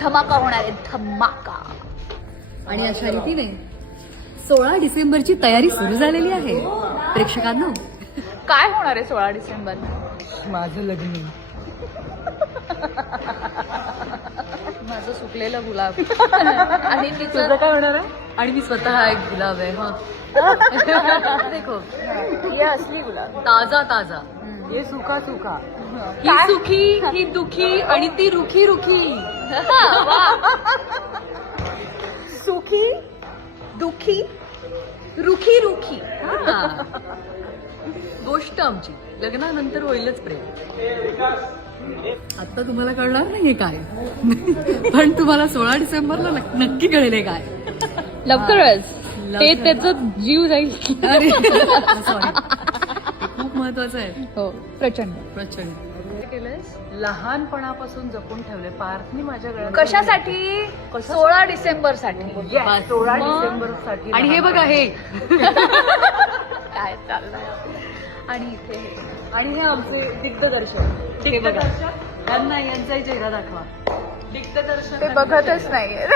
धमाका होणार आहे, धमाका. आणि अशा रीतीने 16 डिसेंबरची तयारी सुरू झालेली आहे प्रेक्षकांनो. काय होणार आहे 16 डिसेंबर? माझं लग्न. माझं सुकलेलं गुलाब आणि तिचं काय होणार आहे? आणि मी स्वतः एक गुलाब आहे. हा देखो, ही असली गुलाब. ताजा ताजा, हे सुका सुका, ही काय? सुखी, ही दुखी आणि ती रुखी रुखी. सुखी, दुखी, रुखी रुखी. हा. गोष्ट आमची लग्नानंतर होईलच प्रेम. आता तुम्हाला कळणार नाही हे काय, पण तुम्हाला 16 डिसेंबरला नक्की कळेल हे काय. लवकरच ते त्याचं जीव जाईल. अरे सॉरी, खूप महत्वाचं आहे. हो, प्रचंड. प्रचंड केलंयस, लहानपणापासून जपून ठेवले पार्थनी माझ्या गळ्यात. कशासाठी? 16 डिसेंबर साठी. 16 डिसेंबर साठी. आणि हे बघा, हे काय चाललंय. आणि इथे हे. आणि हे आमचे दिग्दर्शक, हे बघा, त्यांना यांचाही चेहरा दाखवा. दिग्दर्शक ते बघतच नाहीये.